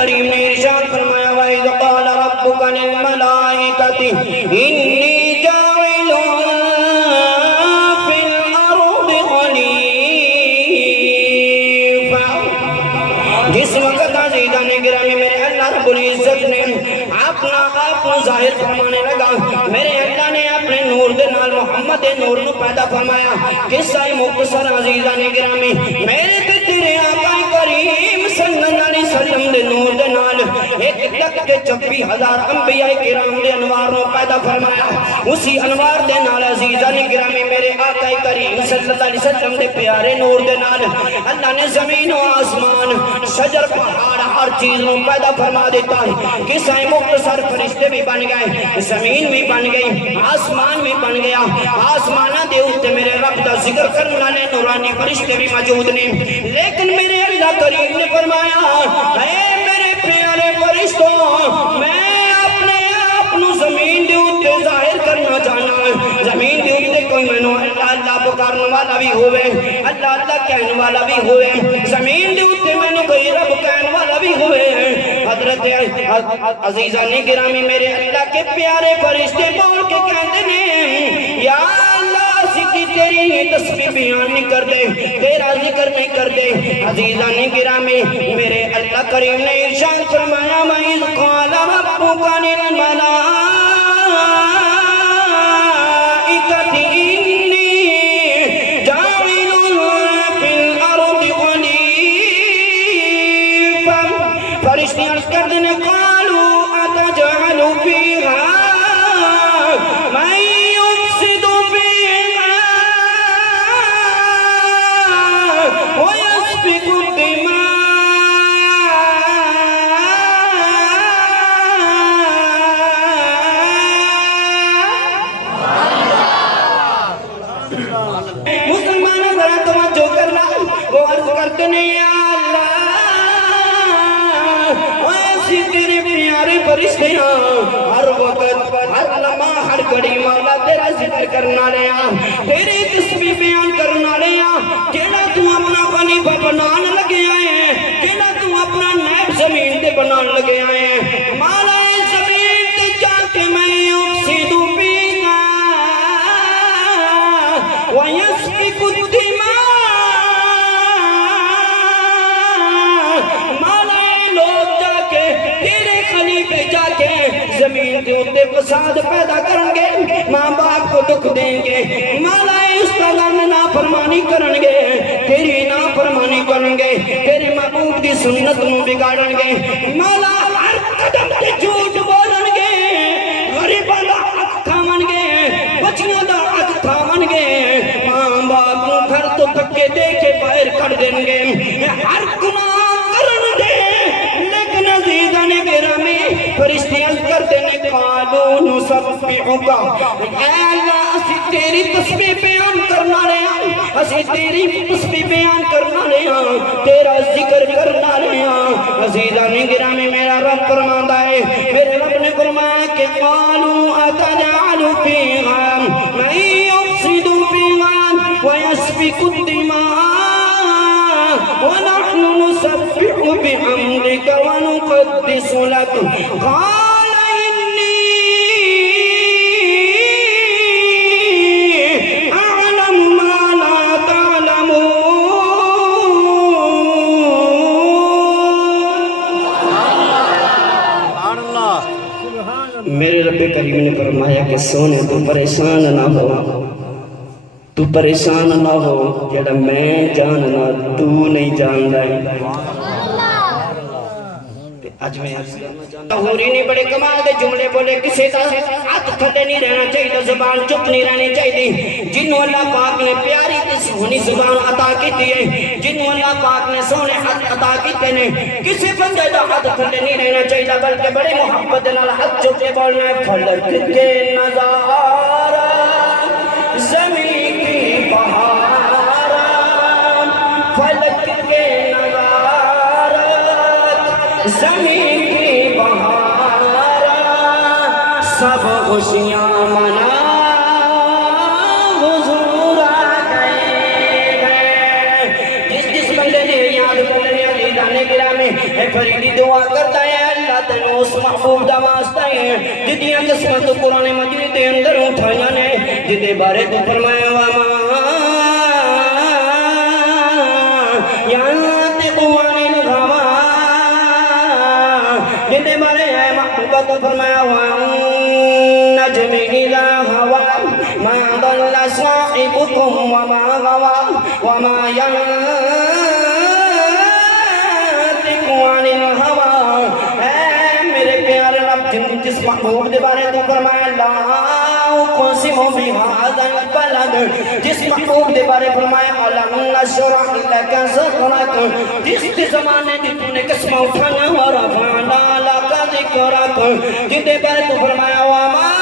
کریم نے ارشاد فرمایا وَإِذْ قَالَ رَبُّكَ لِلْمَلَائِكَةِ إِنِّي جَاعِلٌ فِي الْأَرْضِ خَلِيفَةً۔ جس وقت عزیزان گرامی میرے اللہ رب العزت نے اپنا آپ کو ظاہر فرمانے لگا، میرے اللہ نے اپنے نور دے نال محمد نور نو پیدا فرمایا۔ قصہ مختصر عزیزان گرامی میرے تے تیرے آقا کریم صلی اللہ علیہ وسلم دے نور دے نال ایک لکھ کے 26,000 انبیاء کرام دے انوار نو پیدا فرمایا۔ اسی انوار دے نال عزیزان گرامی میرے آقا کریم صلی اللہ علیہ وسلم دے پیارے نور دے نال اللہ نے زمین و آسمان شجر پہاڑ ہر چیز نو پیدا فرما دیتا ہے۔ قصہ مختصر فرشتے بھی بن گئے، زمین بھی بن گئی، آسمان بھی بن گیا۔ آسمانہ دے اوتے میرے رب دا ذکر کرنے والے نورانی فرشتے بھی موجود نے، لیکن میرے اللہ کریم نے فرمایا اے میرے پیارے فرشتوں میں اپنے آپ نو زمین دے اوتے ظاہر کرنا چاہنا ہے۔ زمین دے اوتے کوئی مینوں اللہ اللہ پکارنے والا بھی ہوئے، اللہ اللہ کہنے والا بھی ہوئے، زمین دے اوتے مینوں کوئی رب کہنے والا بھی ہوئے۔ حضرت عزیزان گرامی میرے اللہ کے پیارے فرشتے بول کے کہتے ہیں یا اللہ سکی تیری تسبیح بیان نہیں کر دے، تیرا ذکر نہیں کر دے۔ عزیزان گرامی میرے اللہ کریم نے ارشاد فرمایا وَإِذْ قَالَ رَبُّكَ لِلْمَلَائِكَةِ إِنِّي جَاعِلٌ فِي الْأَرْضِ خَلِيفَةً۔ فرشتے عرض کرتے ہیں قَالُوا أَتَجْعَلُ فِيهَا مَن يُفْسِدُ فِيهَا وَيَسْفِكُ الدِّمَاءَ مسلمانوں ذرا توجہ کرنا، وہ عرض کرتے ہیں یا اللہ ایسی تیرے پیارے فرشتے ہر وقت ہر لمحہ ہر گھڑی مولا تیرا ذکر کرنا لیا، تیری تسبیح بیان کرنا لیا۔ جیڑا تو اپنا خلیفہ بنان لگے آئے ہیں، جیڑا تو اپنا نیب زمین دے بنان لگے آئے ہیں، مولا زمین تے جا کے میں افسد فیہا وَيَسْفِكُ الدِّمَاءَ۔ مولا لوگ جا کے تیرے خلیفے جا کے زمین کے اوتے فساد پیدا کریں گے، ماں باپ کو دکھ دیں گے، مولا استادان نافرمانی کریں گے، تیری نافرمانی کریں گے، تیرے محبوب دی سنت نو بگاڑیں گے، مولا ہر قدم تے جھوٹ بولیں گے، غریباں دا حق کھاون گے، بچیاں دا حق کھاون گے، ماں باپ نو گھر تو دھکے دے کے باہر کر دیں گے، ہر گناہ کرن گے۔ لیکن عزیزان گرامی فرشتے عرض کرتے ہیں قالوا نسبحک، اے اللہ اسی تیری تسبیح بیان کرنا لیا، اسی تیری تسبیح بیان کرنا لیا، تیرا ذکر کرنا لیا۔ عزیزان گرامی میرا رب فرماتا ہے، میرے رب نے فرمایا کہ قالوا اتجعل فیہا من یفسد فیہا ویسفک الدماء وَنَحْنُ نُسَبِّحُ بِحَمْدِكَ وَنُقَدِّسُ لَكَ قَالَ إِنِّي أَعْلَمُ مَا لَا تَعْلَمُونَ۔ میرے رب کریم نے فرمایا کہ سونے تو پریشان نہ ہو، تو پریشان نہ ہو، جڑا میں جاننا تو نہیں جان رہے۔ آج میں ہوری نہیں بڑے کمال دے جملے بولے، کسی کا ہاتھ کھٹے نہیں رہنا چاہیے، زبان چپ نہیں رہنی چاہیے۔ جنہوں اللہ پاک نے پیاری تے سونی زبان عطا کیتی ہے، جنہوں اللہ پاک نے سونے ہاتھ عطا کیتے نے، کسی بندے دا ہاتھ کھٹے نہیں رہنا چاہیے، بلکہ بڑے محبت نال ہاتھ چپ کے بولنا ہے فلک کے نظارہ زمین کی بہارا، فلک کے نظارت زمین کی بہارا، سب خوشیاں منا حضور آ گئے ہیں۔ جس بندے نے یاد کر لیا عزیزان گرامی، فریدی دعا کرتا ہے اللہ تینوں اس محبوب دا واسطہ ہے جدیاں قسمت قرآن مجید دے اندر اٹھایا نے جدے بارے تو فرمایا وَمَا يَنْتِقُ عَنِ الْهَوَىٰ جدے بارے ہے محبوبہ تو فرمایا وَالنَّجْمِ إِذَا هَوَىٰ مَا ضَلَّ صَاحِبُكُمْ وَمَا غَوَىٰ وَمَا يَنْتِقُ عَنِ الْهَوَىٰ اے میرے پیارے رب جس محبوب دے بارے تو فرمایا لا اقسم بهذا البلد جس محبوب دے بارے فرمایا أَلَمْ نَشْرَحْ لَكَ صَدْرَكَ جس زمانے دی تو نے قسم اٹھانا ورفعنا لَكَ ذِكْرَكَ جس دے بارے تو فرمایا وَمَا